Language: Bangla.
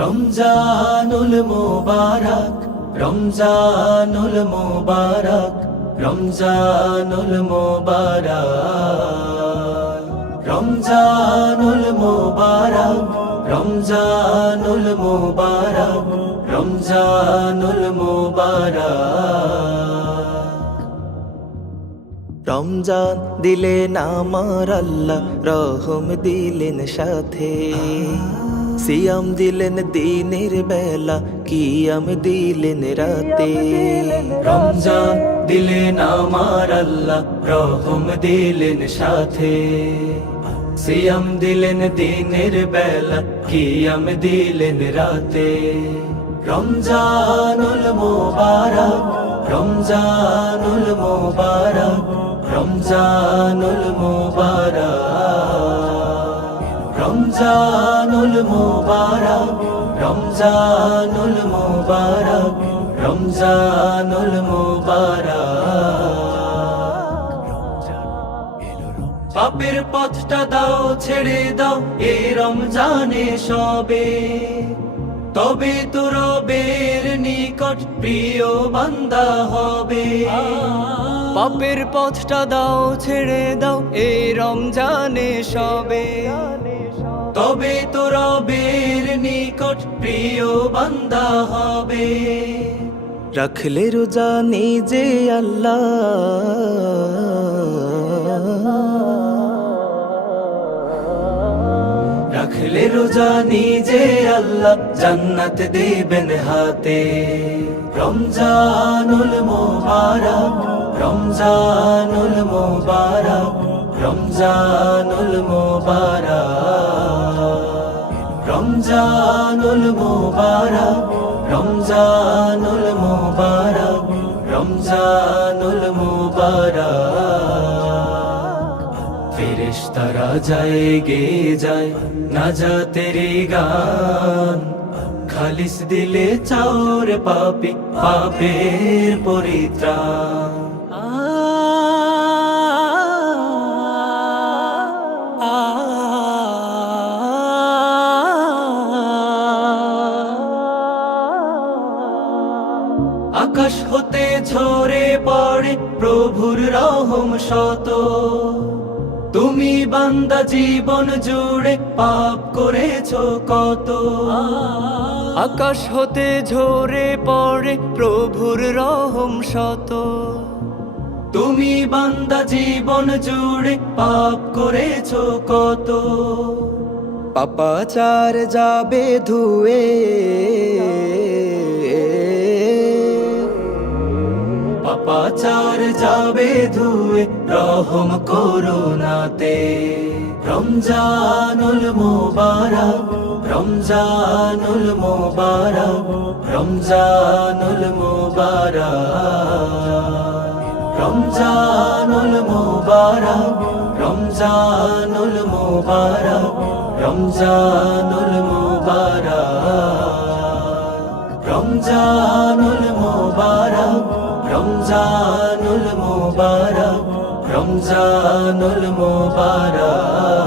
রমজানুল মুবারক, রমজানুল মুবারক, রমজানুল মুবারক, রমজানুল মুবারক, রমজানুল মুবারক, রমজানুল মুবারক। রমজান দিলেন আমার আল্লাহ, রহম দিলেন সাথে, সিয়াম দিলেন দিনের বেলা, কিয়াম দিলেন রাতে। রমজান দিলেন আমার আল্লাহ, রহম দিলেন সাথে, সিয়াম দিলেন দিনের বেলা, কিয়াম দিলেন রাতে। রমজানুল মুবারক, রমজানুল মুবারক, রমজানুল মুবারক, রমজানুল মুবারক, রমজানুল মুবারক, রমজানুল মুবারক। পাপের পথটা দাও ছেড়ে দাও এ রমজানে সবে, তবে তো রবের নিকট প্রিয় বান্দা হবে। পাপের পথটা দাও ছেড়ে দাও এই রমজানে সবে, তবে তো রবের নিকট প্রিয় বান্দা হবে। রাখলে রোজা নিজে আল্লাহ, রাখলে রোজা নিজে আল্লাহ, জান্নাত দেবেন হাতে। রমজানুল মুবারক, রমজানুল মুবারক, রমজানুল মুবারক, রমজানুল মুবারক, রমজানুল মুবারক, রমজানুল মুবারক। ফেরেশতারা যায় গে যায় নাজাতের গান, খালিস দিলে চাওর পাপী পাপের পরিত্রাণ। আকাশ হতে ঝরে পড়ে প্রভুর রহম শত, তুমি বান্দা জীবন জুড়ে পাপ করেছো কত। আকাশ হতে ঝরে পড়ে প্রভুর রহম শত, তুমি বান্দা জীবন জুড়ে পাপ করেছো কত। পাপাচার যাবে ধুয়ে, পাপাচার যাবে ধুয়ে রহম করুণাতে। রমজানুল মুবারক, রমজানুল মুবারক, রমজানুল মুবারক, রমজানুল মুবারক, রমজানুল মুবারক, রমজানুল মুবারক, রমজানুল মুবারক, রমজানুল মুবারক, রমজানুল মুবারক।